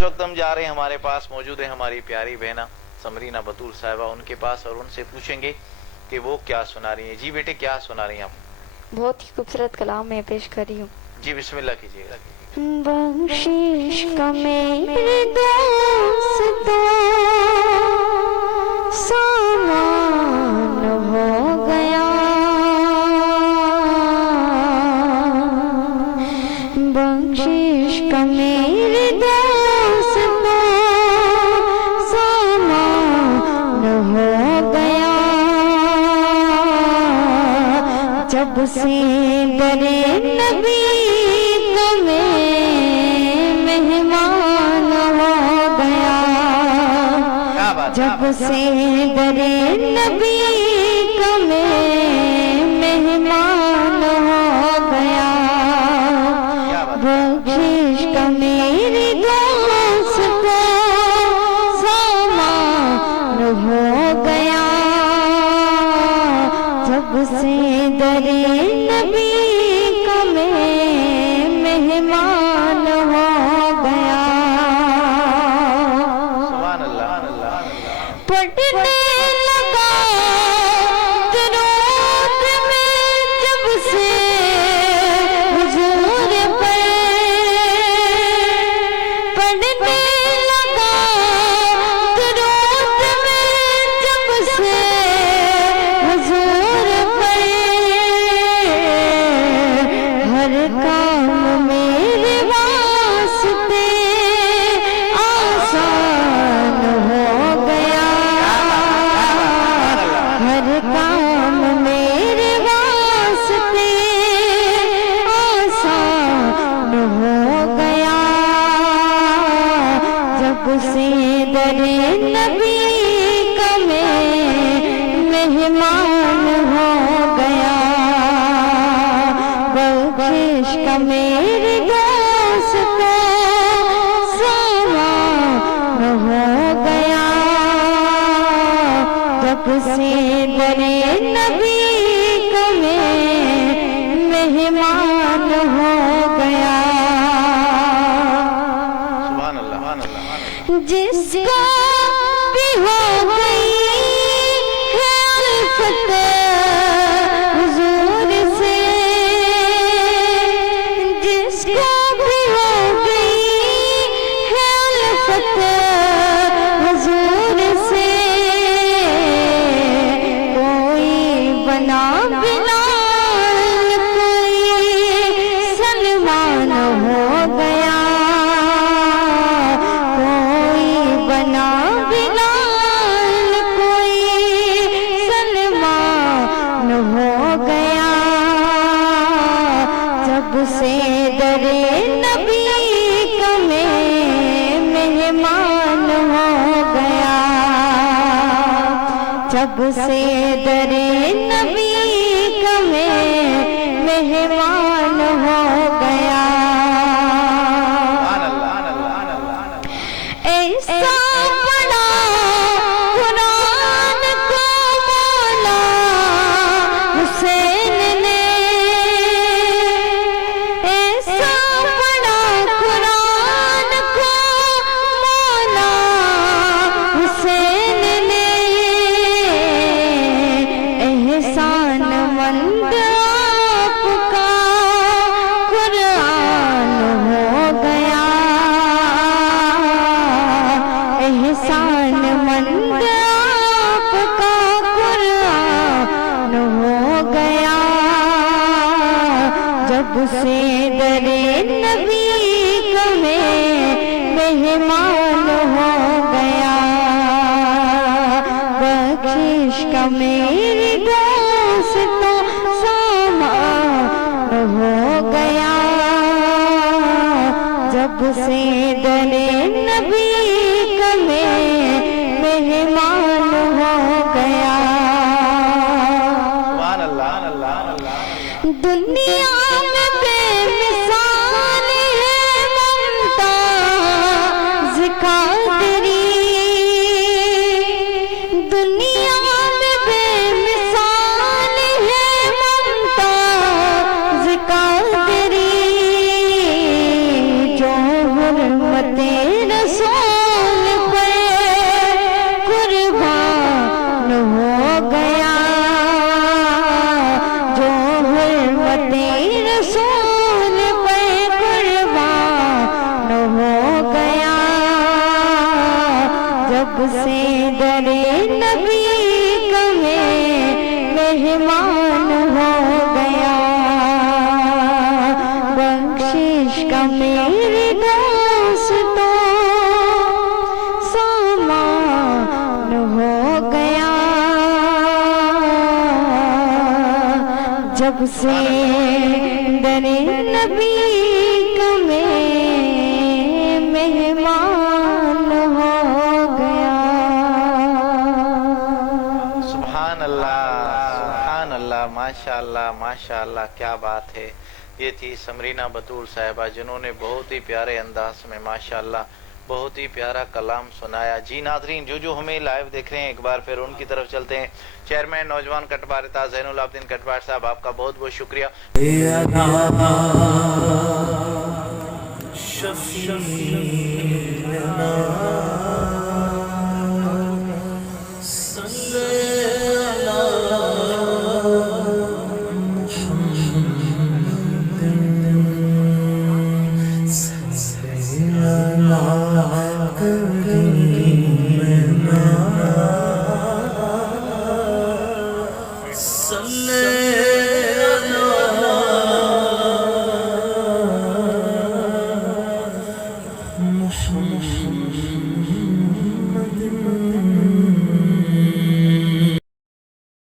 اس وقت ہم جا رہے ہیں، ہمارے پاس موجود ہے ہماری پیاری بہنا سمرینہ بطول صاحبہ، ان کے پاس، اور ان سے پوچھیں گے کہ وہ کیا سنا رہی ہیں۔ جی بیٹے کیا سنا رہی ہیں آپ؟ بہت ہی خوبصورت کلام میں پیش کر رہی ہوں۔ جی بسم اللہ کیجیے گا۔ بخشش کا میرے دوست سامان ہو گیا، بخشش کا میرے دوست سامان ہو گیا، جب سے درِ نبی جب سے درِ نبی کا میں مہمان ہو گیا، بخشش کا میرے دوست کو سامان ہو گیا، جب سے درِ نبی کا میں مہمان ہو گیا۔ پڑھنے لگا درود میں جب سے حضور پر، پڑھنے لگا درود میں جب سے حضور پر، ہر کام میرے واسطے آسان ہو گیا، ہر کام میرے واسطے آسان ہو گیا، جب سے درِ نبی کا میں مہمان ہو گیا، بخشش کا میرے دوست کو سامان ہو گیا، جب سے درِ نبی کا میں مہمان ہو گیا۔ سبحان اللہ۔ جس کو بھی ہو گئی ہے الفت حضور سے، جس کو بھی ہو گئی ہے الفت حضور سے، کوئی بنا بلال کوئی سلمان ہو گیا، کوئی بنا بلال کوئی سلمان ہو گیا، جب سے درِ نبی کا میں مہمان ہو گیا، جب سے درِ نبی کا میں مہمان ہو گیا۔ ایسا پڑھا قرآن کو مولا حسین نے، ایسا پڑھا قرآن کو مولا حسین نے، احسان مند آپ کا قرآن ہو گیا، احسان مند آپ کا قرآن ہو گیا، جب سے درِ نبی کا میں مہمان ہو گیا، بخشش کا میرے دوست تو سامان ہو گیا، جب سے درِ نبی کا میں مہمان ہو گیا۔ سبحان اللہ۔ دنیا میں بے مثال ہے ممتاز قادری، دنیا میں بے مثال ہے ممتاز قادری، جو حرمت رسول رسول پر قربان ہو گیا، جو حرمت رسول پر قربان ہو گیا، جب سے در نبی کا مہمان ہو گیا، بخشش کا میرے دوستوں سامان ہو گیا، جب سے در نبی کا مہمان ہو گیا۔ سبحان اللہ، ماشاء اللہ، کیا بات ہے۔ یہ تھی سمرینہ بطول صاحبہ جنہوں نے بہت ہی پیارے انداز میں ماشاءاللہ بہت ہی پیارا کلام سنایا۔ جی ناظرین، جو ہمیں لائیو دیکھ رہے ہیں ایک بار پھر ان کی طرف چلتے ہیں۔ چیئرمین نوجوان کٹوار تا زین العابدین کٹوار صاحب، آپ کا بہت بہت شکریہ۔ کر